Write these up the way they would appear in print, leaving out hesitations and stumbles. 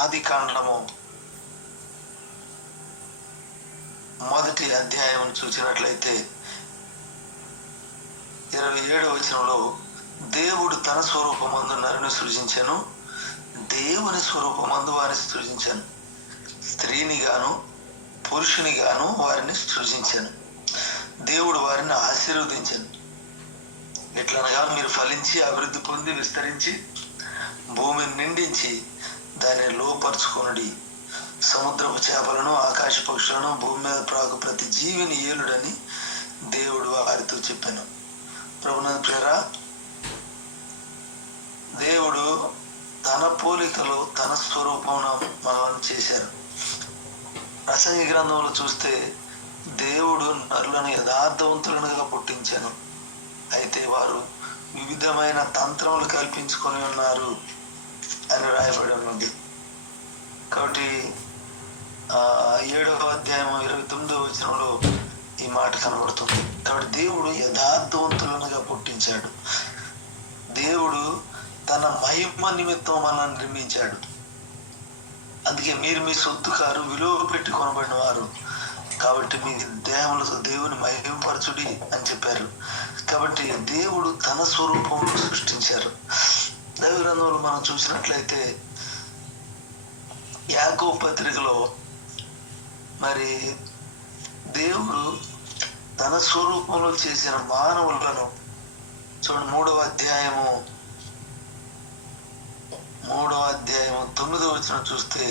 ఆది కాండము 1వ అధ్యాయం చూసినట్లయితే 27వ వచనంలో దేవుడు తన స్వరూపమందు నరుని సృజించెను, దేవుని స్వరూపమందు వారిని సృజించెను, స్త్రీని గాను పురుషుని గాను వారిని సృజించెను. దేవుడు వారిని ఆశీర్వదించెను. ఎట్లనగా మీరు ఫలించి అభివృద్ధి పొంది విస్తరించి భూమిని నిండించి దానిని లోపరుచుకొనుడి, సముద్రపు చేపలను ఆకాశ పక్షులను భూమి మీద ప్రాకు ప్రతి జీవిని ఏలుడని దేవుడు వారితో చెప్పాను. ప్రభునందు ప్రియరా, దేవుడు తన పోలికలో తన స్వరూపమున మనల్ని చేశారు. ప్రసంగి గ్రంథంలో చూస్తే దేవుడు నరులను యథార్థవంతులుగా పుట్టించాను, అయితే వారు వివిధమైన తంత్రములు కల్పించుకొని ఉన్నారు అని రాయబడి ఉన్నది. కాబట్టి 7వ అధ్యాయం 29వ వచనంలో ఈ మాట కనబడుతుంది. కాబట్టి దేవుడు యథార్థవంతులుగా పుట్టించాడు. దేవుడు తన మహిమ నిమిత్తం మనల్ని నిర్మించాడు. అందుకే మీరు మీ సొత్తు కారు, విలువ పెట్టి కొనబడిన వారు కాబట్టి మీ దేహములతో దేవుని మహిమపరచుడి అని చెప్పారు. కాబట్టి దేవుడు తన స్వరూపంలో సృష్టించారు. దైవ గ్రంథంలో మనం చూసినట్లయితే యాకోబు పత్రికలో మరి దేవుడు తన స్వరూపంలో చేసిన మానవులను చూడండి, 3వ అధ్యాయము 9వ వచనం చూస్తే,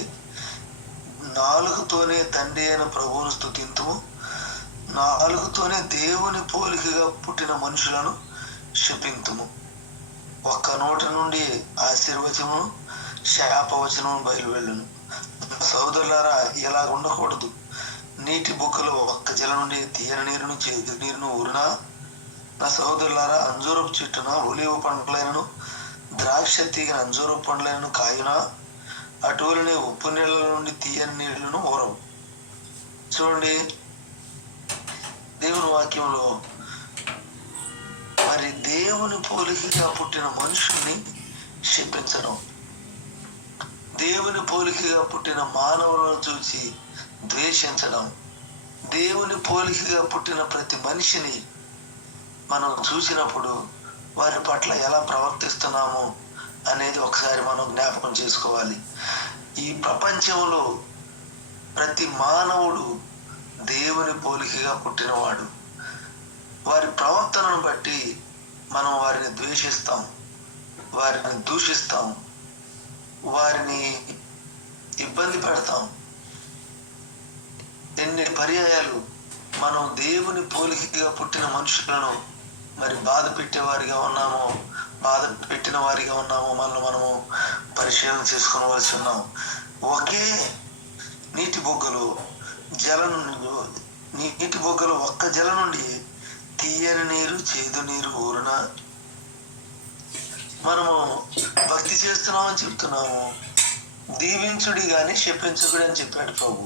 నాలుగుతోనే తండ్రి అయిన ప్రభువును స్తుతింతుము, నాలుగుతోనే దేవుని పోలికగా పుట్టిన మనుషులను శపింతుము. ఒక్క నోట నుండి ఆశీర్వచనము శాపవచనము బయలువెళ్ళును. సోదరులారా, ఇలా ఉండకూడదు. నీటి బుక్కలో ఒక్క జల నుండి తీయని నీరును చేదు నీరును ఊరునా? నా సహోదరులారా, అంజూరపు చెట్టున ఒలివ పండ్లైనను ద్రాక్ష తీగన అంజూరపు పండ్లైనను కాయునా? అటువలనే ఉప్పు నీళ్ళ నుండి తీయని నీళ్లను ఊరవు. చూడండి, దేవుని వాక్యంలో మరి దేవుని పోలికగా పుట్టిన మనుషుల్ని శపించడం, దేవుని పోలికగా పుట్టిన మానవులను చూసి ద్వేషించడం, దేవుని పోలికగా పుట్టిన ప్రతి మనిషిని మనం చూసినప్పుడు వారి పట్ల ఎలా ప్రవర్తిస్తున్నాము అనేది ఒకసారి మనం జ్ఞాపకం చేసుకోవాలి. ఈ ప్రపంచంలో ప్రతి మానవుడు దేవుని పోలికగా పుట్టినవాడు. వారి ప్రవర్తనను బట్టి మనం వారిని ద్వేషిస్తాం, వారిని దూషిస్తాం, వారిని ఇబ్బంది పెడతాం. ఎన్ని పర్యాయాలు మనం దేవుని పోలికగా పుట్టిన మనుషులను మరి బాధ పెట్టేవారిగా ఉన్నామో, బాధ పెట్టిన వారిగా ఉన్నామో మనము పరిశీలన చేసుకోవలసి ఉన్నాం. ఒకే నీటి బొగ్గలు ఒక్క జల నుండి తీయని నీరు చేదు నీరు ఊరునా? మనము భక్తి చేస్తున్నామని చెప్తున్నాము, దీవించుడి కానీ శపించుడి అని చెప్పాడు ప్రభు.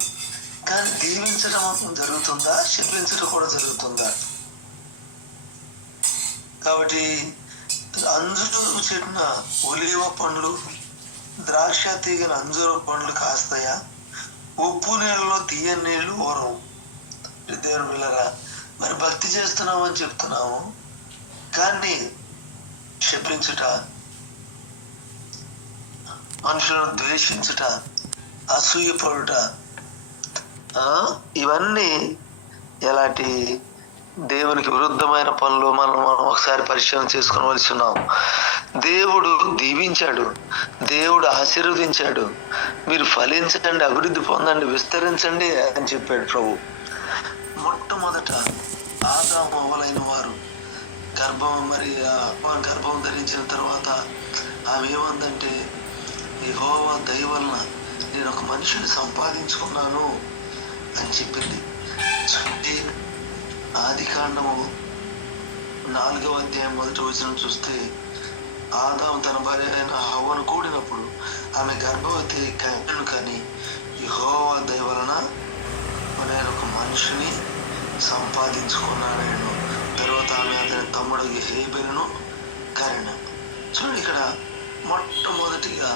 కానీ దీవించడం జరుగుతుందా? శపించడం కూడా జరుగుతుందా? కాబట్టి అంజూరు చెట్టున ఒలివ పండ్లు, ద్రాక్ష తీగన అంజూరు పండ్లు కాస్తాయా? ఉప్పు నీళ్ళలో తీయని నీళ్లు ఊరవు. దేవుని పిల్లరా, మరి భక్తి చేస్తున్నామని చెప్తున్నాము, కానీ శపించుట, మనుషులను ద్వేషించుట, అసూయపడుట, ఇవన్నీ ఎలాంటి దేవునికి విరుద్ధమైన పనులు మనం ఒకసారి పరిశీలన చేసుకోవలసి ఉన్నాం. దేవుడు దీవించాడు, దేవుడు ఆశీర్వదించాడు. మీరు ఫలించండి, అభివృద్ధి పొందండి, విస్తరించండి అని చెప్పాడు ప్రభు. మొట్టమొదట ఆదాము అవ్వలైన వారు గర్భం ధరించిన తర్వాత ఆమె ఏమందంటే, యెహోవా దయ వలన నేను ఒక మనిషిని సంపాదించుకున్నాను అని చెప్పింది. ఆది కాండము 4వ అధ్యాయం 1వ వచనం చూస్తే, ఆదాము తన భార్య అయిన హవ్వను కూడినప్పుడు ఆమె గర్భవతి కన్యను కని యెహోవా దయ వలన నేను ఒక మనిషిని సంపాదించుకున్నాను. తర్వాత ఆమె అతని తమ్ముడు హేబెలును కనిన. చూడండి, ఇక్కడ మొట్టమొదటిగా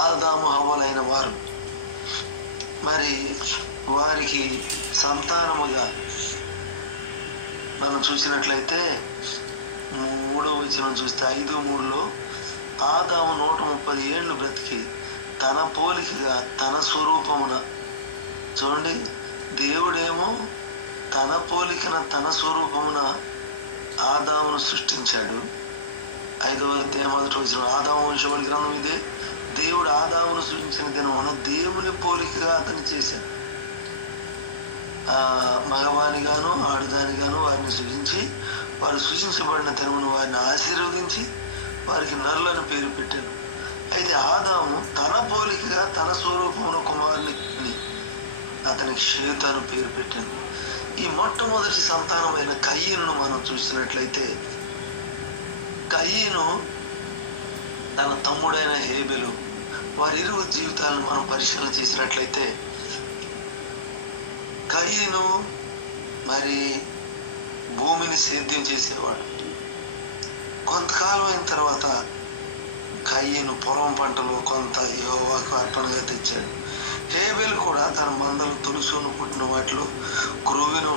ఆదాము హవ్వ మొలైన వారు. మరి వారికి సంతానముగా మనం చూసినట్లయితే 3వ వచనం చూస్తే 5:3లో ఆదాము 130 ఏళ్ళు బ్రతికి తన పోలికగా తన స్వరూపమున, చూడండి, దేవుడేమో తన పోలికన తన స్వరూపమున ఆదామును సృష్టించాడు. 5వ అధ్యాయం 1వ వచనం ఆదాము వంశవళి గ్రంథం ఇదే. దేవుడు ఆదామును సృష్టించిన దినమున దేవుని పోలికగా అతన్ని చేశాడు. మగవానిగాను ఆడదానిగాను వారిని సృజించి వారు సృజించబడిన దినమును వారిని ఆశీర్వదించి వారికి నరులను పేరు పెట్టాడు. అయితే ఆదాము తన పోలికగా తన స్వరూపమున కుమారుని అతనికి షేతు అని పేరు పెట్టాడు. ఈ మొట్టమొదటి సంతానమైన కయీనును మనం చూసినట్లయితే, కయీను తన తమ్ముడైన హేబెలు వారిరువురి జీవితాలను మనం పరిశీలన చేసినట్లయితే, కయీను మరి భూమిని సేద్యం చేసేవాడు. కొంతకాలం అయిన తర్వాత కయీను పొలం పంటలో కొంత యెహోవాకు అర్పణగా తెచ్చాడు. హేబెలు కూడా తన మందలు తులుసును పుట్టిన వాటిలో క్రొవ్వును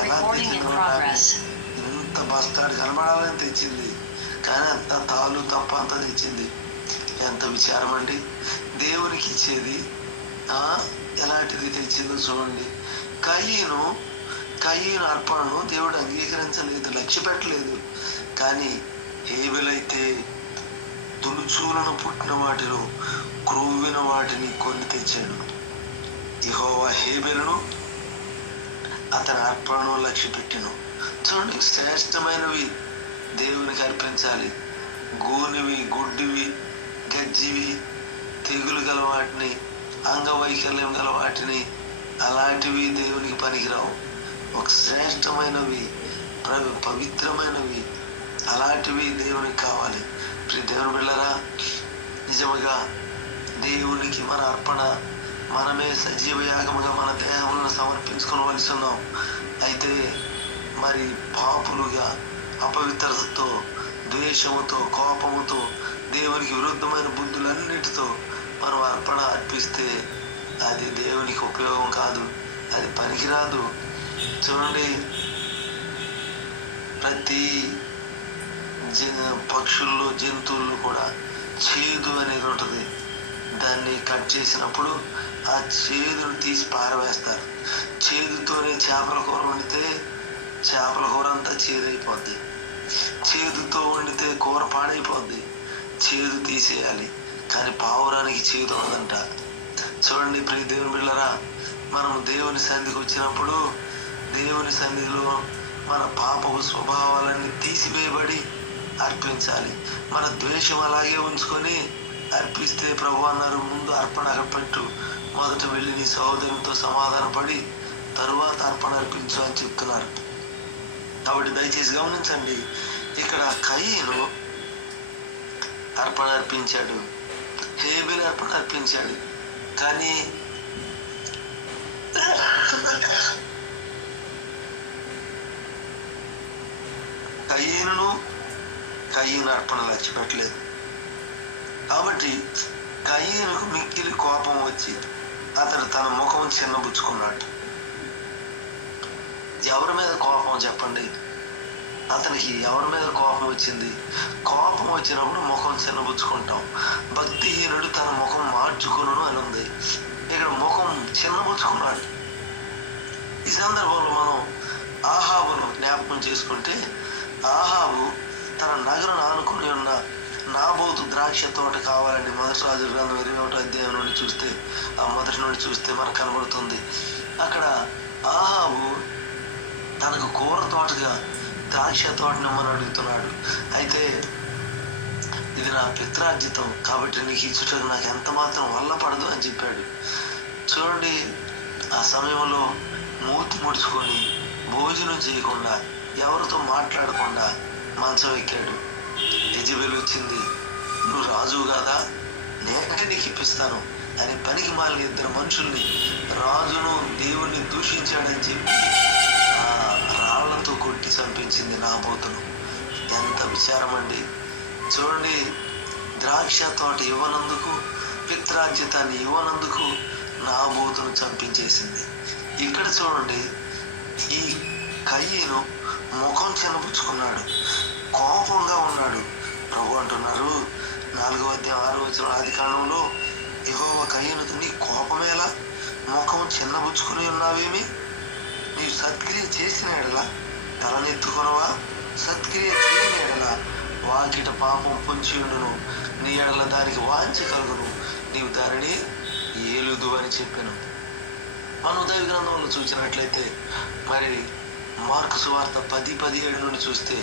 ఎలా ఇంత బస్తాడు కనబడాలని తెచ్చింది, కానీ అంత తాలు తప్ప అంత తెచ్చింది. ఎంత విచారం అండి! దేవునికి ఇచ్చేది ఎలాంటిది తెచ్చిందో చూడండి. కయీను అర్పణను దేవుడు అంగీకరించలేదు, లక్ష్య పెట్టలేదు. కానీ హేబెలైతే తులుచూలను పుట్టిన వాటిలో క్రొవ్విన వాటిని కొన్ని తెచ్చాడు. యెహోవా హేబెలును అతని అర్పణను లక్ష్య పెట్టెను. చూడండి, శ్రేష్టమైనవి దేవునికి అర్పించాలి. గోనివి, గుడ్డివి, గజ్జివి, తెగులు గల వాటిని, అంగవైకల్యం గల వాటిని, అలాంటివి దేవునికి పనికిరావు. ఒక శ్రేష్టమైనవి, పవిత్రమైనవి, అలాంటివి దేవునికి కావాలి. దేవుని బిడ్డలారా, నిజముగా దేవునికి మన అర్పణ మనమే సజీవ యాగముగా మన దేహములను సమర్పించుకోవలసి ఉన్నాం. అయితే మరి పాపులుగా అపవిత్రతతో, ద్వేషముతో, కోపముతో, దేవునికి విరుద్ధమైన బుద్ధులన్నిటితో మనం అర్పణ అర్పిస్తే అది దేవునికి ఉపయోగం కాదు, అది పనికిరాదు. చూడండి, ప్రతి పక్షుల్లో, జంతువుల్లో కూడా చేదు అనేది ఉంటుంది. దాన్ని కట్ చేసినప్పుడు ఆ చేదును తీసి పారవేస్తారు. చేదుతోనే చేపల కూర వండితే చేపల కూర అంతా చేదైపోద్ది. చేదుతో వండితే కూర పాడైపోద్ది. చేదు తీసేయాలి, కానీ పావురానికి చేదు ఉండదంట. చూడండి ప్రియ దేవుని బిడ్డలారా, మనం దేవుని సన్నిధికి వచ్చినప్పుడు దేవుని సన్నిధిలో మన పాపపు స్వభావాలన్నీ తీసివేయబడి అర్పించాలి. మన ద్వేషం అలాగే ఉంచుకొని అర్పిస్తే ప్రభు అన్నారు, ముందు అర్పణ పెట్టు, మొదట వెళ్ళి నీ సహోదరునితో సమాధాన పడి తరువాత అర్పణ అర్పించు అని చెప్తున్నారు. కాబట్టి దయచేసి గమనించండి, ఇక్కడ కయీను అర్పణ అర్పించాడు, హేబెలు అర్పణ అర్పించాడు. కానీ కయీను అర్పణ లక్ష్య పెట్టలేదు. కాబట్టి కయీనుకు మిక్కిలి కోపం వచ్చి అతడు తన ముఖం చిన్నబుచ్చుకున్నాడు. ఎవరి మీద కోపం చెప్పండి? అతనికి ఎవరి మీద కోపం వచ్చింది? కోపం వచ్చినప్పుడు ముఖం చిన్నబుచ్చుకుంటాం. భక్తిహీనుడు తన ముఖం మార్చుకును అని ఉంది. ఇక్కడ ముఖం చిన్నబుచ్చుకున్నాడు. ఈ సందర్భంలో మనం ఆహాబును జ్ఞాపకం చేసుకుంటే, ఆహాబు తన నగరం ఆనుకుని ఉన్న నాబోతు ద్రాక్ష తోట కావాలని మొదటి రాజుల గ్రంథం 21వ అధ్యాయం నుండి చూస్తే, ఆ మొదటి నుండి చూస్తే మనకు కనబడుతుంది. అక్కడ ఆహాబు తనకు కూర తోటగా ద్రాక్ష తోటనిమ్మని అడుగుతున్నాడు. అయితే ఇది నా పిత్రార్జితం, కాబట్టి నీకు ఇచ్చుటకు నాకు ఎంత మాత్రం వల్ల పడదు అని చెప్పాడు. చూడండి, ఆ సమయంలో మూతి ముడుచుకొని భోజనం చేయకుండా ఎవరితో మాట్లాడకుండా మంచం ఎక్కాడు. యెజబెలు వచ్చింది, నువ్వు రాజువు కాదా, నేనే నీకు ఇప్పిస్తాను అని పనికి మాలిన ఇద్దరు మనుషుల్ని, రాజును దేవుణ్ణి దూషించాడని చెప్పి రాళ్లతో కొట్టి చంపించింది నాబోతును. ఎంత విచారం అండి. చూడండి, ద్రాక్ష తోట ఇవ్వనందుకు, పిత్రార్జితాన్ని ఇవ్వనందుకు నాబోతును చంపించేసింది. ఇక్కడ చూడండి, ఈ కయీను ముఖం చిన్నపుచ్చుకున్నాడు, కోపంగా ఉన్నాడు. ప్రభు అంటున్నారు 4వ అధ్యాయం 6వ వచనం, ఆదికాండంలో, యెహోవా కయీనుతో, నీ కోపమేలా, ముఖం చిన్నబుచ్చుకుని ఉన్నావేమి, నీవు సత్క్రియ చేసిన ఎడల తలనెత్తుకొనవా, సత్క్రియ చేయని ఎడల వాకిట పాపం పొంచి ఉండును, నీ ఎడల దానికి వాంఛ కలుగును, నీవు దానిని ఏలుదు అని చెప్పాను. మనం దైవ గ్రంథంలో చూసినట్లయితే, మరి మార్కు సువార్త 10:17 నుండి చూస్తే,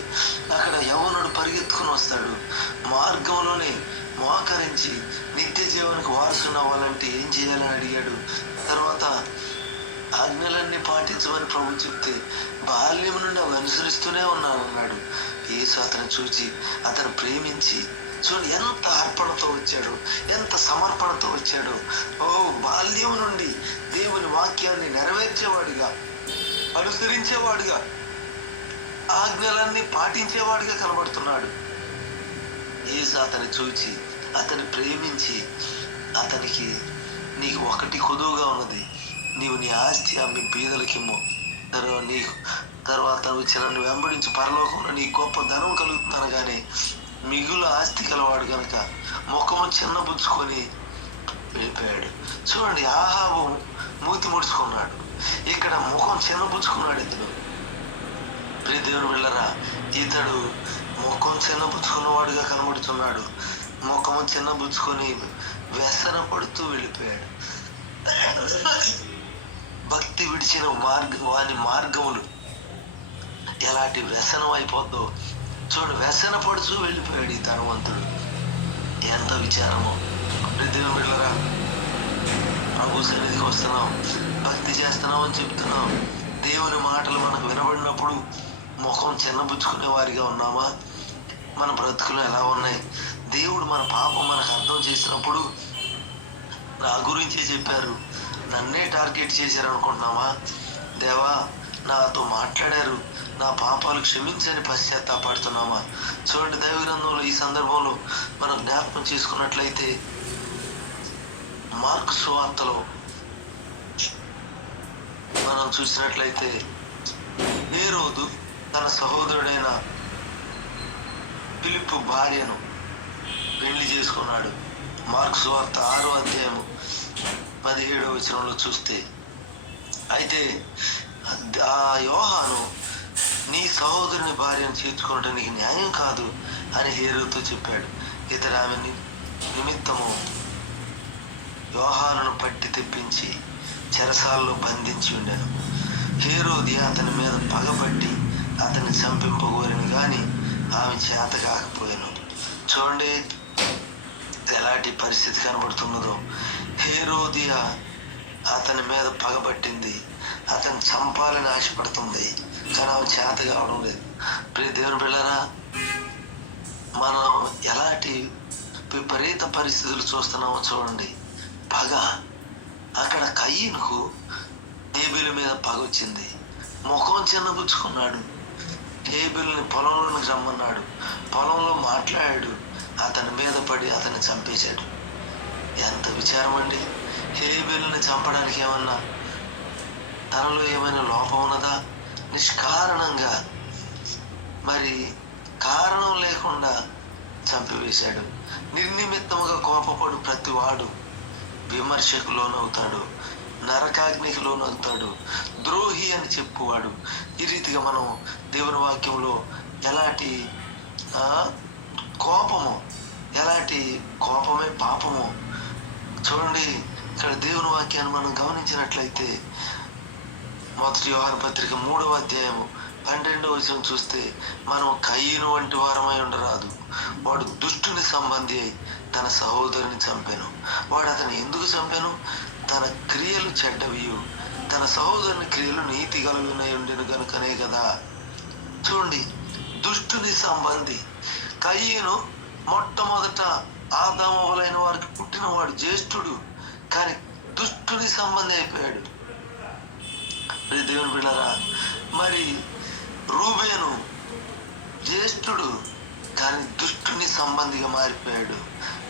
అక్కడ యవ్వనుడు పరిగెత్తుకుని వస్తాడు, మార్గంలోనే మోకరించి నిత్య జీవానికి వారసుని అవ్వాలంటే ఏం చేయాలని అడిగాడు. తర్వాత ఆజ్ఞలన్నీ పాటించమని ప్రభు చెప్తే, బాల్యం నుండి అవి అనుసరిస్తూనే ఉన్నానన్నాడు. యేసు అతను చూచి అతను ప్రేమించి, చూడు ఎంత అర్పణతో వచ్చాడు, ఎంత సమర్పణతో వచ్చాడు. ఓ, బాల్యం నుండి దేవుని వాక్యాన్ని నెరవేర్చేవాడిగా, అనుసరించేవాడుగా, ఆజ్ఞలన్నీ పాటించేవాడిగా కనబడుతున్నాడు. యేసు అతన్ని చూచి అతన్ని ప్రేమించి అతనికి, నీకు ఒకటి కొదువుగా ఉన్నది, నీవు నీ ఆస్తి అమ్మి బీదలకిమ్ము, నీకు తర్వాత వచ్చి నన్ను వెంబడించి పరలోకంలో నీ గొప్ప ధనం కలుగుతున్నాను. కానీ మిగులు ఆస్తి కలవాడు కనుక ముఖము చిన్నబుచ్చుకొని వెళ్ళిపోయాడు. చూడండి, ఆహాబు మూతి ముడుచుకున్నాడు, ఇక్కడ ముఖం చిన్నబుచ్చుకున్నాడు. ప్రియ దేవుని బిడ్డలారా, ఇతడు ముఖం చిన్నబుచ్చుకున్నవాడుగా కనబడుతున్నాడు. ముఖము చిన్నబుచ్చుకొని వ్యసన పడుతూ వెళ్ళిపోయాడు. భక్తి విడిచిన వాని మార్గములు ఎలాంటి వ్యసనం అయిపోద్దో చూడు. వ్యసన పడుతూ వెళ్ళిపోయాడు ఈ ధనవంతుడు. ఎంత విచారమో. దేవుని బిడ్డలారా, ప్రభు సన్నిధికి వస్తున్నాం, భక్తి చేస్తున్నాం అని చెప్తున్నాం. దేవుని మాటలు మనకు వినబడినప్పుడు ముఖం చిన్నబుచ్చుకునే వారిగా ఉన్నామా? మన బ్రతుకులు ఎలా ఉన్నాయి? దేవుడు మన పాపం మనకు అర్థం చేసినప్పుడు, నా గురించే చెప్పారు, నన్నే టార్గెట్ చేశారు అనుకుంటున్నామా? దేవా, నాతో మాట్లాడారు, నా పాపాలు క్షమించని పశ్చాత్తాపడుతున్నామా? చూడండి, దైవ గ్రంథంలో ఈ సందర్భంలో మనం జ్ఞాపకం చేసుకున్నట్లయితే, మార్కు సువార్తలో మనం చూసినట్లయితే, హేరోదు తన సహోదరుడైన ఫిలిప్పు భార్యను పెళ్లి చేసుకున్నాడు. మార్కు సువార్త 6వ అధ్యాయం 17వ వచనంలో చూస్తే, అయితే ఆ యోహాను, నీ సహోదరుని భార్యను చేర్చుకోవడం నీకు న్యాయం కాదు అని హేరోదుతో చెప్పాడు. ఇతడు ఆమె నిమిత్తము యోహానును పట్టి తెప్పించి చెరసాలలో బంధించి ఉండెను. హేరోది అతని మీద పగబట్టి అతన్ని చంపింపగోరిని కానీ ఆమె చేత కాకపోయాను. చూడండి ఎలాంటి పరిస్థితి కనబడుతున్నదో. హేరోదియా అతని మీద పగబట్టింది, అతన్ని చంపాలని ఆశపడుతుంది, కానీ ఆమె చేత కావడం లేదు. ప్రియ దేవుని బిడ్డలారా, మనం ఎలాంటి విపరీత పరిస్థితులు చూస్తున్నామో చూడండి. పగ, అక్కడ కయీనుకు హేబెలు మీద పగ వచ్చింది, ముఖం చిన్నబుచ్చుకున్నాడు, హేబెలుని పొలంలోకి రమ్మన్నాడు, పొలంలో మాట్లాడాడు, అతని మీద పడి అతన్ని చంపేశాడు. ఎంత విచారం అండి. హేబెలుని చంపడానికి ఏమన్నా తనలో ఏమైనా లోపం ఉన్నదా? నిష్కారణంగా, మరి కారణం లేకుండా చంపివేశాడు. నిర్నిమిత్తముగా కోపపడు ప్రతివాడు విమర్శకు లోనవుతాడు, నరకాగ్నికి లోనవుతాడు, ద్రోహి అని చెప్పువాడు. ఈ రీతిగా మనం దేవుని వాక్యంలో ఎలాంటి కోపము, ఎలాంటి కోపమే పాపము. చూడండి, ఇక్కడ దేవుని వాక్యాన్ని మనం గమనించినట్లయితే, 1 యోహాను పత్రిక 3వ అధ్యాయము 12వ వచనం చూస్తే మనం కయ్యను వంటి వారమై ఉండరాదు. వాడు దుష్టుని సంబంధి అయి తన సహోదరుని చంపాను. వాడు అతను ఎందుకు చంపాను? తన క్రియలు చెడ్డవియు తన సహోదరుని క్రియలు నీతి గలవినై ఉండెను కనుకనే కదా. చూడండి, దుష్టుని సంబంధి. కయ్యను మొట్టమొదట ఆదామవలైన వారికి పుట్టినవాడు, జ్యేష్ఠుడు. కానీ దుష్టుని సంబంధి అయిపోయాడు. దేవుని బిడ్డలారా, మరి రూబేను జ్యేష్ఠుడు, కానీ దుష్టుని సంబంధిగా మారిపోయాడు.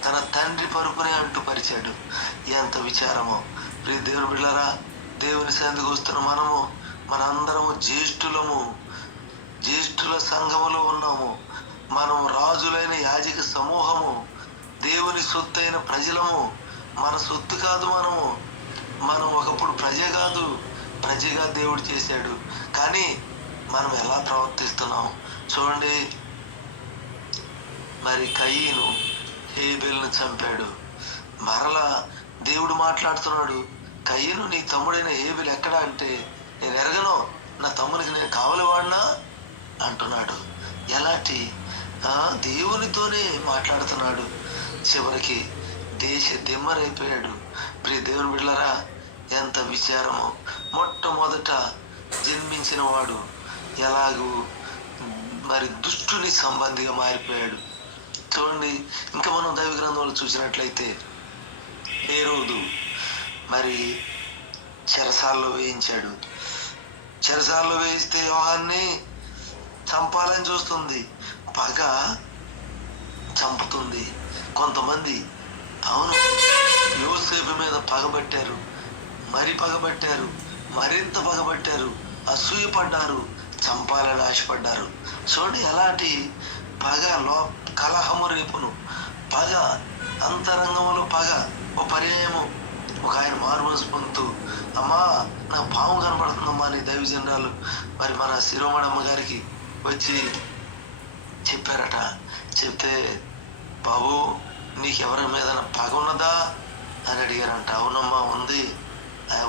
తన తండ్రి పరుపుని అంటుపరిచాడు. ఎంత విచారమో! ప్రియ దేవుని బిడ్డలారా, దేవుని సన్నిధికి వస్తున్న మనము, మనందరము జ్యేష్ఠులము, జ్యేష్ఠుల సంఘములో ఉన్నాము. మనం రాజులైన యాజక సమూహము, దేవుని సొత్తు అయిన ప్రజలము. మన సొత్తు కాదు మనం ఒకప్పుడు ప్రజ కాదు, ప్రజగా దేవుడు చేశాడు. కానీ మనం ఎలా ప్రవర్తిస్తున్నాం చూడండి. మరి కయ్యను హేబెల్ను చంపాడు. మరలా దేవుడు మాట్లాడుతున్నాడు, కయ్యను నీ తమ్ముడైన హేబెల్ ఎక్కడా అంటే, నేను ఎరగను, నా తమ్మునికి నేను కావలి వాడినా అంటున్నాడు. ఎలాంటి దేవునితోనే మాట్లాడుతున్నాడు. చివరికి దేశ దిమ్మరైపోయాడు. ప్రియ దేవుని బిడ్డలారా, ఎంత విచారమో! మొట్టమొదట జన్మించిన వాడు ఎలాగూ మరి దుష్టుని సంబంధిగా మారిపోయాడు. చూడండి, ఇంకా మనం దైవ గ్రంథంలో చూసినట్లయితే హేరోదు మరి చెరసాల్లో వేయించాడు. చెరసాల్లో వేయిస్తే యోహాన్ని చంపాలని చూస్తుంది. పగ చంపుతుంది. కొంతమంది అవును యోసేపు మీద పగబట్టారు, పగబట్టారు, మరింత పగబట్టారు, అసూయపడ్డారు, చంపాలని ఆశపడ్డారు. చూడండి, ఎలాంటి పగలో కలహము రేపును. పగ, అంతరంగంలో పగ. ఓ పర్యాయము ఒక ఆయన మారుమనసు పొందుతూ, అమ్మా నా పాము కనపడుతుందమ్మా అని దైవజనరాలు మరి మన శిరోమణమ్మ గారికి వచ్చి చెప్పారట. చెప్తే, బాబు నీకెవరి మీద పగ ఉన్నదా అని అడిగారంట. అవునమ్మా ఉంది,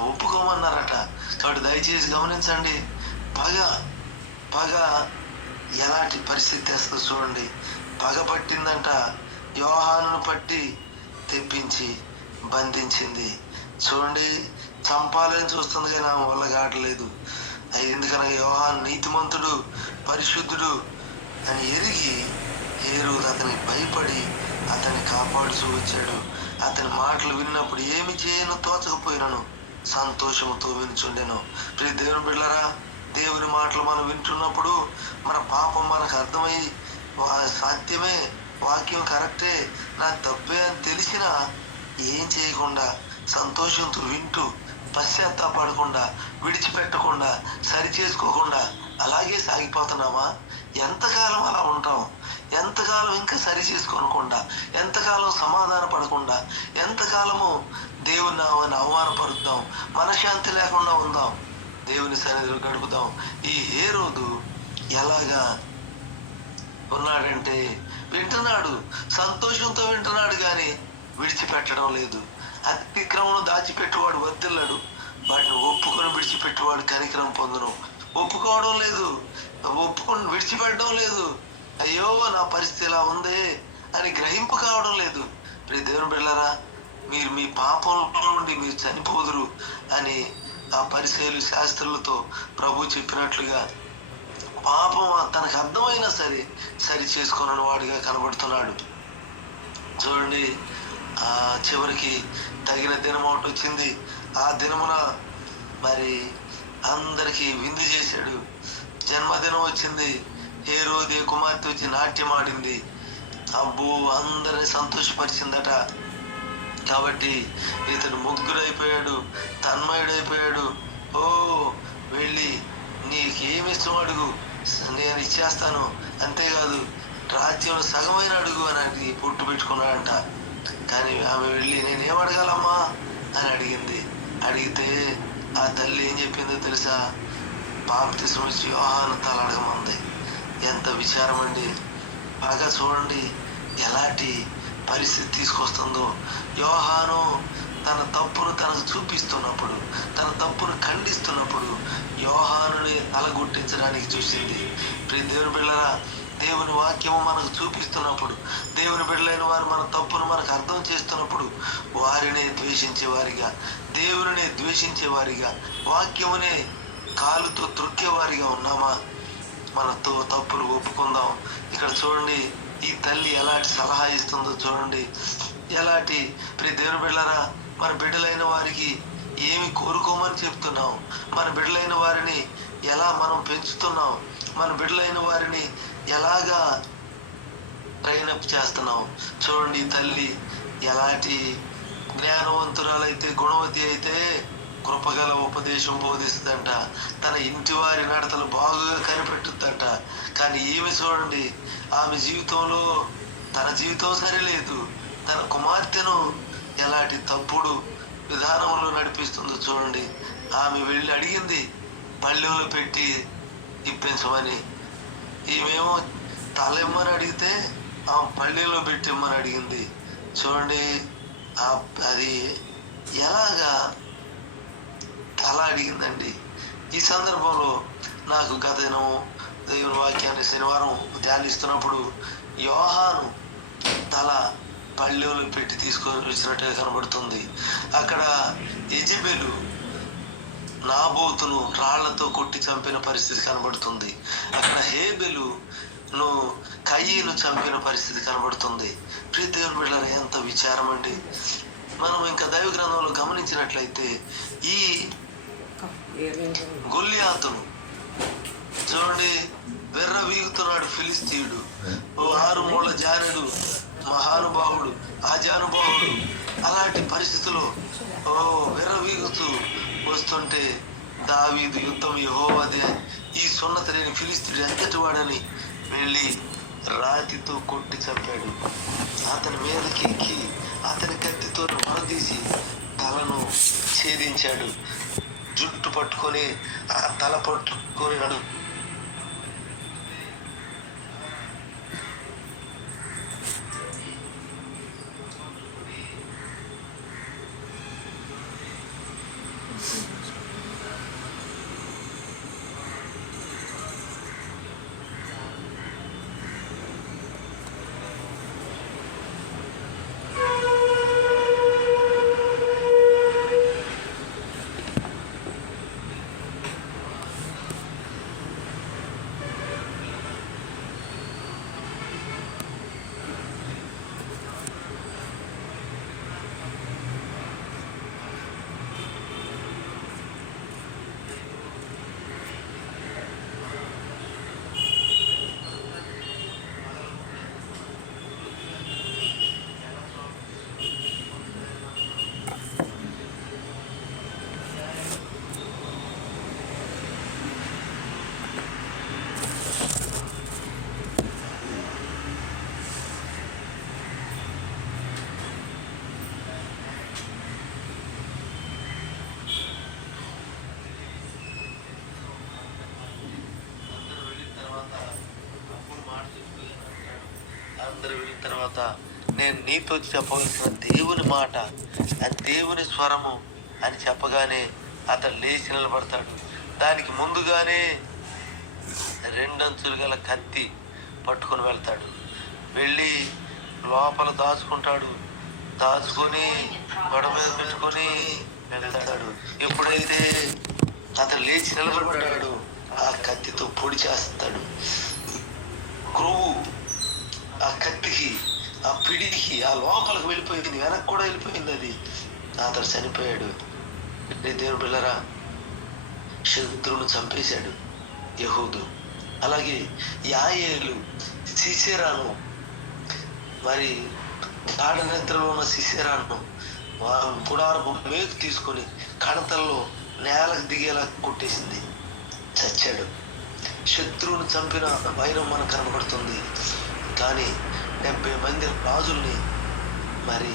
ఒప్పుకోమన్నారట. కాబట్టి దయచేసి గమనించండి, పగ ఎలాంటి పరిస్థితి తెస్తుందో చూడండి. పగ పట్టిందంట, యోహానును పట్టి తెప్పించి బంధించింది. చూడండి, చంపాలని చూస్తుంది కానీ ఆమె వల్ల కావట్లేదు. ఎందుకనగా యోహాను నీతిమంతుడు, పరిశుద్ధుడు అని ఎరిగి హేరోదు అతనికి భయపడి అతన్ని కాపాడుతూ వచ్చాడు. అతని మాటలు విన్నప్పుడు ఏమి చేయను తోచకపోయినను సంతోషంతో వినుచుండెను. ప్రియ దేవుని బిడ్డలారా, దేవుని మాటలు మనం వింటున్నప్పుడు మన పాపం మనకు అర్థమై, సత్యమే, వాక్యం కరెక్టే, నా తప్పే అని తెలిసినా ఏం చేయకుండా సంతోషంతో వింటూ పశ్చాత్తాపడకుండా, విడిచిపెట్టకుండా, సరి చేసుకోకుండా అలాగే సాగిపోతున్నామా? ఎంతకాలం అలా ఉంటాం? ఎంతకాలం ఇంకా సరి చేసుకోనకుండా, ఎంతకాలం సమాధాన పడకుండా, ఎంతకాలము దేవుని నామాన్ని అవమానపరుద్దాం, మనశ్శాంతి లేకుండా ఉందాం, దేవుని సన్నిధిలో గడుపుదాం. ఈ హేరోదు ఎలాగా ఉన్నాడంటే, వింటున్నాడు, సంతోషంతో వింటున్నాడు, కానీ విడిచిపెట్టడం లేదు. అతిక్రమను దాచిపెట్టేవాడు వర్ధిల్లడు, వాటిని ఒప్పుకొని విడిచిపెట్టేవాడు కనికరం పొందును. ఒప్పుకోవడం లేదు, ఒప్పుకొని విడిచిపెట్టడం లేదు. అయ్యో నా పరిస్థితి ఇలా ఉంది అని గ్రహింపు కావడం లేదు. ప్రియ దేవుని బిడ్డలారా, మీరు మీ పాపంలో నుండి మీరు చనిపోదురు అని ఆ పరిసయ్యులు శాస్త్రులతో ప్రభు చెప్పినట్లుగా పాపం తనకు అర్థమైనా సరే సరి చేసుకున్న వాడిగా కనబడుతున్నాడు. చూడండి, ఆ చివరికి తగిన దినం ఒకటి వచ్చింది. ఆ దినమున మరి అందరికీ విందు చేశాడు. జన్మదినం వచ్చింది. హేరోదే కుమార్తె వచ్చి నాట్యం ఆడింది. అబ్బో, అందరిని సంతోషపరిచిందట. కాబట్టి ఇతను ముగ్గురైపోయాడు, తన్మయుడైపోయాడు. ఓ వెళ్ళి నీకేమి ఇష్టం అడుగు, నేను ఇచ్చేస్తాను, అంతేకాదు రాజ్యం సగమైన అడుగు అని పొట్టు పెట్టుకున్నాడంట. కానీ ఆమె వెళ్ళి నేనేం అడగాలమ్మా అని అడిగింది. అడిగితే ఆ తల్లి ఏం చెప్పిందో తెలుసా? బాప్తిస్మం ఇచ్చి యోహాను తల అడగమంది. ఎంత విచారం అండి! బాగా చూడండి ఎలాంటి పరిస్థితి తీసుకొస్తుందో. యోహాను తన తప్పును తనకు చూపిస్తున్నప్పుడు, తన తప్పును ఖండిస్తున్నప్పుడు యోహానుని తలగొట్టించడానికి చూసింది. దేవుని బిడ్డలారా, దేవుని వాక్యము మనకు చూపిస్తున్నప్పుడు, దేవుని బిడ్డలైన వారు మన తప్పును మనకు అర్థం చేస్తున్నప్పుడు వారినే ద్వేషించే వారిగా, దేవునినే ద్వేషించే వారిగా, వాక్యమునే కాలుతో త్రొక్కేవారిగా ఉన్నామా? మన తప్పులు ఒప్పుకుందాం. ఇక్కడ చూడండి, ఈ తల్లి ఎలాంటి సలహా ఇస్తుందో చూడండి. ఎలాంటి దేవుని బిడ్డలారా, మన బిడ్డలైన వారికి ఏమి కోరుకోమని చెప్తున్నాం, మన బిడ్డలైన వారిని ఎలా మనం పెంచుతున్నాం, మన బిడ్డలైన వారిని ఎలాగా ట్రైనప్ చేస్తున్నాం. చూడండి, తల్లి ఎలాంటి జ్ఞానవంతురాలైతే, గుణవతి అయితే కృపగల ఉపదేశం బోధిస్తుందంట, తన ఇంటి వారి నడతలు బాగుగా కనిపెట్టుద్దంట. కానీ ఏమి చూడండి, ఆమె జీవితంలో తన జీవితం సరిలేదు, తన కుమార్తెను ఎలాంటి తప్పుడు విధానంలో నడిపిస్తుందో చూడండి. ఆమె వెళ్ళి అడిగింది పళ్ళెంలో పెట్టి ఇప్పించమని, ఈమెమో తలెమ్మని అడిగితే ఆ పళ్ళెంలో పెట్టి ఇమ్మని అడిగింది. చూడండి, అది ఎలాగా తల అడిగిందండి. ఈ సందర్భంలో నాకు గత దినం దేవుని వాక్యాన్ని శనివారం ధ్యానిస్తున్నప్పుడు యోహాను తల పళ్ళెంలో పెట్టి తీసుకొని వచ్చినట్టుగా కనబడుతుంది. అక్కడ యెజెబెలు నాబోతును రాళ్లతో కొట్టి చంపిన పరిస్థితి కనబడుతుంది. అక్కడ హేబెలును కయీను చంపిన పరిస్థితి కనబడుతుంది. ప్రియ దేవుని బిడ్డలారా, ఎంత విచారం అండి. మనం ఇంకా దైవ గ్రంథంలో గమనించినట్లయితే ఈ గొల్లియాతును చూడండి, వెర్ర వీగుతున్నాడు ఫిలిస్తీయుడు, 6 మూళ్ళ జానుడు, మహానుభావుడు, ఆజానుభావుడు. అలాంటి పరిస్థితుల్లో వెర్ర వీగుతూ వస్తుంటే దావీదు యుద్ధం యెహోవాదే, ఈ సున్నతి లేని ఫిలిస్తీయుడు ఎంతటి వాడని వెళ్ళి రాతితో కొట్టి చంపాడు. అతని మీదకి ఎక్కి అతని కత్తితో వరదీసి తలను ఛేదించాడు. జుట్టు పట్టుకొని ఆ తల పట్టుకొని నడు తర్వాత నేను నీతో చెప్పవలసిన దేవుని మాట, అది దేవుని స్వరము అని చెప్పగానే అతను లేచి నిలబడతాడు. దానికి ముందుగానే 2 అంచులు గల కత్తి పట్టుకొని వెళ్తాడు. వెళ్ళి లోపల దాచుకుంటాడు. దాచుకొని గొడవ మీద పెట్టుకొని వెళ్తాడు. ఎప్పుడైతే అతను లేచి నిలబడ్డాడు, ఆ కత్తితో పొడి చేస్తాడు. క్రొవ్వు ఆ కత్తికి, ఆ పిడికి ఆ లోపలికి వెళ్ళిపోయింది, వెనక్కి కూడా వెళ్ళిపోయింది. అది అతడు చనిపోయాడు. దేవుని బిడ్డలారా, శత్రువును చంపేశాడు యెహూదు. అలాగే యాయేలు, సిసెరాను, మరి గాఢ నిద్రలో ఉన్న సిసెరాను గుడారపు మేకు తీసుకొని కణతల్లో నేలకు దిగేలా కొట్టేసింది, చచ్చాడు. శత్రువును చంపిన వైరం మనకు కనబడుతుంది. కానీ 70 మంది రాజుల్ని మరి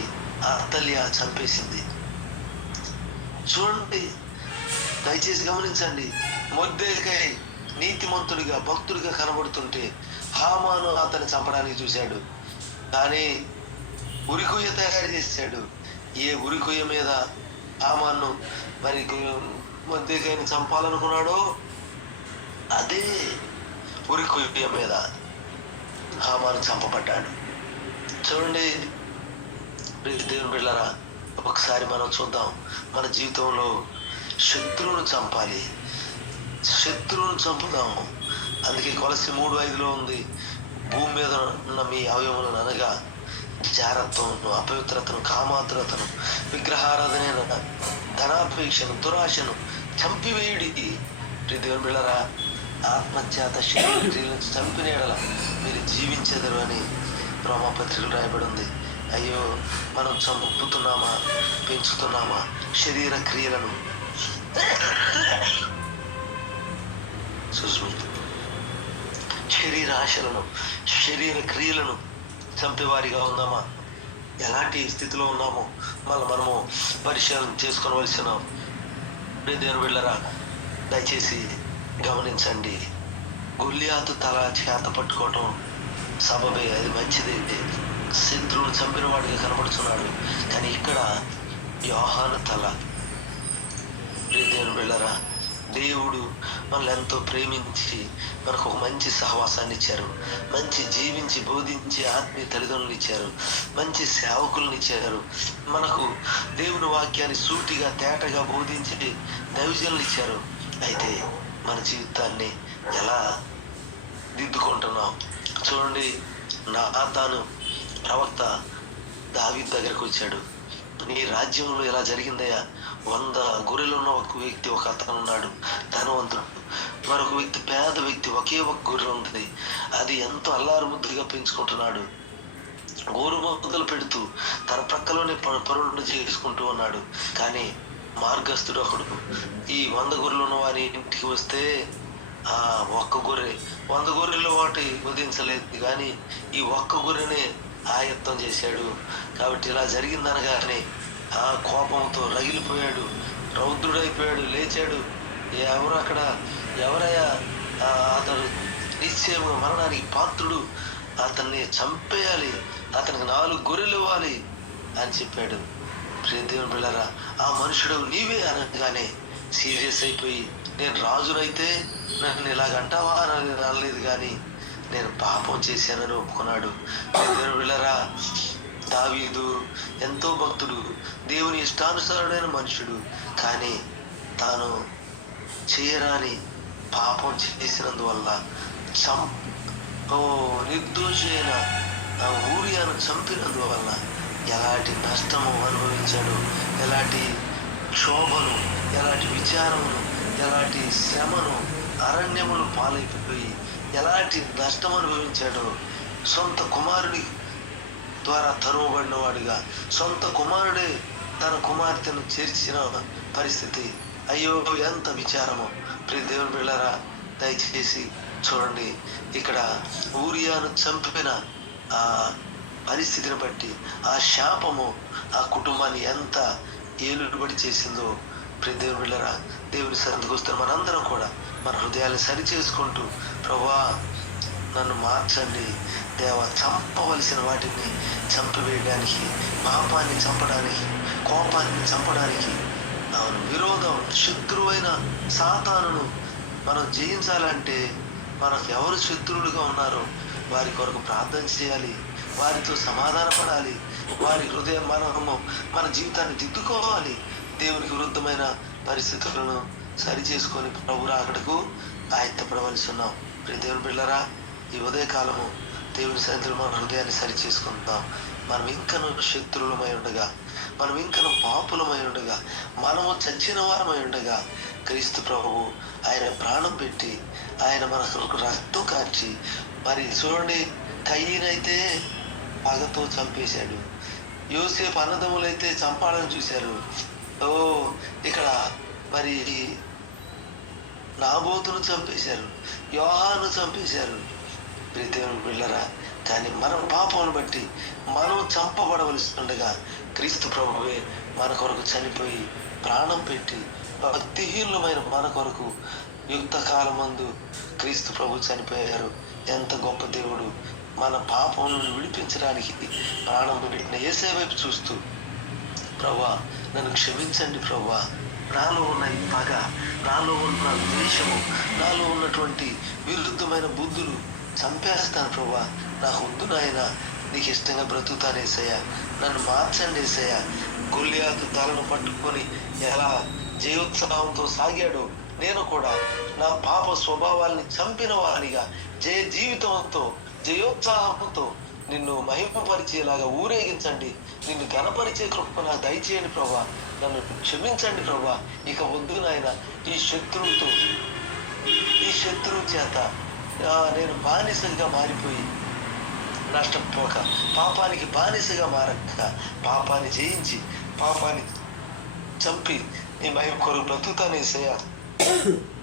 అతల్యా చంపేసింది. చూడండి, దయచేసి గమనించండి. మొర్దెకై నీతిమంతుడిగా భక్తుడిగా కనబడుతుంటే హామాను అతన్ని చంపడానికి చూశాడు. కానీ ఉరికొయ్య తయారు చేశాడు. ఏ ఉరికొయ్య మీద హామాను మరి మొర్దెకైని చంపాలనుకున్నాడో అదే ఉరికొయ్య మీద హామాను చంపబడ్డాడు. చూడండి దేవుని బిడ్డలారా, ఒకసారి మనం చూద్దాం. మన జీవితంలో శత్రువును చంపాలి, శత్రువును చంపుదాం. అందుకే కొలసి 3:5 ఉంది, భూమి మీద ఉన్న మీ అవయవములను అనగా జారత్వమును, అపవిత్రతను, కామాతురతను, విగ్రహారాధన, ధనాపేక్షను, దురాశను చంపివేయుడి. దేవుని బిళ్ళరా, ఆత్మహత్యాత శరీర క్రియలను చంపిన ఎడల మీరు జీవించెదరు అని రోమాపత్రికలో రాయబడి ఉంది. అయ్యో, మనం చంపుతున్నామా, పెంచుతున్నామా శరీర క్రియలను? శరీర ఆశలను, శరీర క్రియలను చంపేవారిగా ఉన్నామా? ఎలాంటి స్థితిలో ఉన్నామో మనము పరిశీలన చేసుకోవలసిన దేవుని బిడ్డలారా, దయచేసి గమనించండి. గొల్లియాతు తల చేత పట్టుకోవటం సబబే, అది మంచిదే, శత్రువును చంపిన వాడిగా కనబడుతున్నాడు. కానీ ఇక్కడ యోహాను తల. దేవుని బిడ్డలారా, దేవుడు మనల్ని ఎంతో ప్రేమించి మనకు ఒక మంచి సహవాసాన్ని ఇచ్చారు, మంచి జీవించి బోధించి ఆత్మీయ తల్లిదండ్రులు ఇచ్చారు, మంచి సేవకులను ఇచ్చారు, మనకు దేవుని వాక్యాన్ని సూటిగా తేటగా బోధించి దైవజనులు ఇచ్చారు. అయితే మన జీవితాన్ని ఎలా దిద్దుకుంటున్నాం? చూడండి, నాతాను ప్రవక్త దావీదు దగ్గరకు వచ్చాడు. నీ రాజ్యంలో ఎలా జరిగిందయ్యా? 100 గొర్రెలు ఉన్న ఒక వ్యక్తి, ఒక అతను ఉన్నాడు, ధనవంతుడు. మరొక వ్యక్తి పేద వ్యక్తి, ఒకే ఒక గొర్రె ఉంది. అది ఎంతో అల్లారు ముద్దుగా పెంచుకుంటున్నాడు. గోరు మొదలు పెడుతూ తన ప్రక్కలోనే పనులను చేసుకుంటూ ఉన్నాడు. కానీ మార్గస్థుడు ఒకడు ఈ 100 గొర్రెలు ఉన్న వారి ఇంటికి వస్తే ఆ ఒక్క గొర్రె 100 గొర్రెలు వాటి వధించలేదు, కానీ ఈ ఒక్క గొర్రెనే ఆయత్తం చేశాడు. కాబట్టి ఇలా జరిగిందనగానే ఆ కోపంతో రగిలిపోయాడు, రౌద్రుడైపోయాడు, లేచాడు. ఎవరు అక్కడ? ఎవరయ్యా? అతడు నిశ్చయంగా మరణానికి పాత్రుడు, అతన్ని చంపేయాలి, అతనికి 4 గొర్రెలు ఇవ్వాలి అని చెప్పాడు. దేవుని బిళ్ళారా, ఆ మనుషుడు నీవే అనగానే సీరియస్ అయిపోయి, నేను రాజునైతే నన్ను ఇలాగంటావా అని అనలేదు, కానీ నేను పాపం చేశానని ఒప్పుకున్నాడు. దేవుని బిళ్ళారా, దావీదు ఎంతో భక్తుడు, దేవుని ఇష్టానుసారుడైన మనుషుడు. కానీ తాను చేయరాని పాపం చేసినందువల్ల నిర్దోషి అయిన ఊరియాను చంపినందువల్ల ఎలాంటి నష్టము అనుభవించాడు, ఎలాంటి క్షోభను, ఎలాంటి విచారమును, ఎలాంటి శ్రమను, అరణ్యమును పాలైపోయి ఎలాంటి నష్టం అనుభవించాడో. సొంత కుమారుడి ద్వారా తరువబడిన వాడిగా సొంత కుమారుడే తన కుమార్తెను చేర్చిన పరిస్థితి. అయ్యో, ఎంత విచారము! ప్రియ దేవుని బిళ్ళారా, దయచేసి చూడండి, ఇక్కడ ఊరియాను చంపిన ఆ పరిస్థితిని బట్టి ఆ శాపము ఆ కుటుంబాన్ని ఎంత ఏలుబడి చేసిందో. ప్రియ దేవుని బిళ్ళారా, దేవుని సన్నిధికి వస్తున్న మనందరం కూడా మన హృదయాన్ని సరి చేసుకుంటూ, ప్రభువా నన్ను మార్చండి దేవా, చంపవలసిన వాటిని చంపివేయడానికి, పాపాన్ని చంపడానికి, కోపాన్ని చంపడానికి, విరోధం శత్రువైన సాతానును మనం జయించాలంటే మనకు ఎవరు శత్రువులుగా ఉన్నారో వారి కొరకు ప్రార్థన చేయాలి, వారితో సమాధానపడాలి, వారి హృదయం మన జీవితాన్ని దిద్దుకోవాలి. దేవునికి విరుద్ధమైన పరిస్థితులను సరి చేసుకొని ప్రభు రాకడకు ఆయత్తపడవలసి ఉన్నాం. దేవుని బిళ్ళరా, ఈ ఉదయకాలము దేవుని సన్నిధిలో మన హృదయాన్ని సరి చేసుకుందాం. మనం ఇంకను శత్రువులమై ఉండగా, మనం ఇంకను పాపులమై ఉండగా, మనము చచ్చిన వారమై ఉండగా క్రీస్తు ప్రభువు ఆయన ప్రాణం పెట్టి ఆయన మన కొరకు రక్తం కార్చి, మరి చూడండి, కయ్యనైతే పగతో చంపేశాడు, యోసేపు అన్నదమ్ములైతే చంపాలని చూశారు. ఇక్కడ మరి నాబోతును చంపేశారు, యోహాను చంపేశారు. దేవుని బిళ్ళరా, కానీ మన పాపమును బట్టి మనం చంపబడవలసి ఉండగా క్రీస్తు ప్రభువే మన కొరకు చనిపోయి ప్రాణం పెట్టి భక్తిహీనులమైన మన కొరకు యుక్త కాలమందు క్రీస్తు ప్రభు చనిపోయారు. ఎంత గొప్ప దేవుడు! మన పాపములను విడిపించడానికి ప్రాణం పెట్టిన యేసే వైపు చూస్తూ ప్రభా నన్ను క్షమించండి ప్రభా. నాలో ఉన్న ఈ పగ, నాలో ఉన్న ద్వేషము, నాలో ఉన్నటువంటి విరుద్ధమైన బుద్ధులు చంపేస్తాను ప్రభా. నాకు వద్దు నాయన, నీకు ఇష్టంగా బ్రతుకుతాను యేసయ్యా. నన్ను మార్చండి యేసయ్యా. గొల్లియాతు తలను పట్టుకొని ఎలా జయోత్సాహంతో సాగాడో నేను కూడా నా పాప స్వభావాల్ని చంపిన వారిగా జీవితంతో జయోత్సాహంతో నిన్ను మహిమపరిచేలాగా ఊరేగించండి. నిన్ను ఘనపరిచే కృప నాకు దయచేయండి ప్రభా. నన్ను క్షమించండి ప్రభా. ఇక వద్దు నాయన ఈ శత్రువు చేత నేను బానిసగా మారిపోయి నష్టపోక, పాపానికి బానిసగా మారక, పాపాన్ని జయించి పాపాన్ని చంపి నీ మహిమ కొరకు బ్రతుకుతాను యేసయ్యా.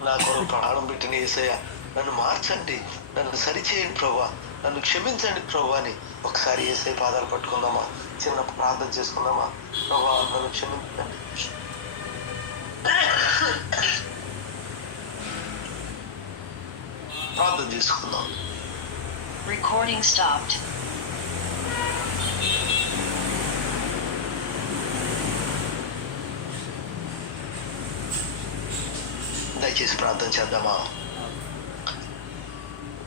నా కొరకు ప్రాణం పెట్టిన యేసయ్యా, నన్ను మార్చండి, నన్ను సరిచేయండి ప్రభా, నన్ను క్షమించండి ప్రభా అని ఒకసారి యేసయ్య పాదాలు పట్టుకుందామా, చిన్న ప్రార్థన చేసుకుందామా. ప్రభా నన్ను క్షమించండి. ప్రార్థన చేసుకుందాం. Recording stopped. దయచేసి ప్రార్థన చేద్దామా.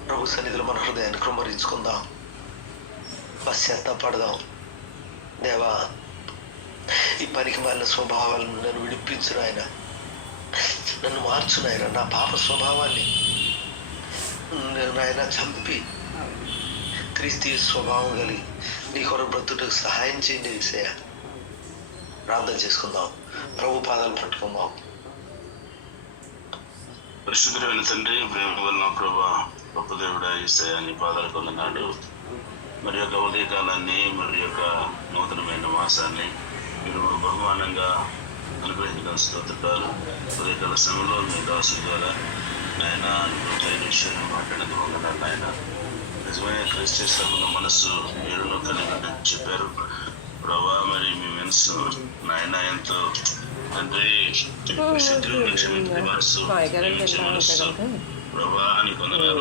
ప్రభు సన్నిధిలో మన హృదయాన్ని కృమ్మరించుకుందాం, పశ్చాత్తాపడదాం. దేవా, ఈ పనికి మాలిన స్వభావాలను నన్ను విడిపించు నాయన, నన్ను మార్చు నాయన. నా పాప స్వభావాన్ని నాయన చంపి క్రీస్తు స్వభావం కలిగి నీ కొరకు బ్రతుటకు సహాయం చేయండి యేసయ్యా. ప్రార్థన చేసుకుందాం, ప్రభు పాదాలు పట్టుకుందాం. పరిశుద్ధుడైన తండ్రి, ప్రేమ వలన ప్రభా, గొప్ప దేవుడా యేసయ్యా, నీ పాదాలు కొందనాడు. మరి యొక్క ఉదయకాలాన్ని, మరి యొక్క నూతనమైన మాసాన్ని మీరు బహుమానంగా అనుగ్రహించడం స్తోత్రాలు. ఉదయకాల సమయంలో మీ దాసు ద్వారా నాయన విషయాన్ని మాట్లాడేందుకు వందనాలు నాయన. నిజమైన క్రీస్తు సభను మనస్సు మీరును కలిగి చెప్పారు ప్రభా. మరి మీ మనస్సు నాయన ఎంతో తండ్రి శత్రువులను క్షమించే మనస్సు, మనస్సు ప్రభా అని కొందరు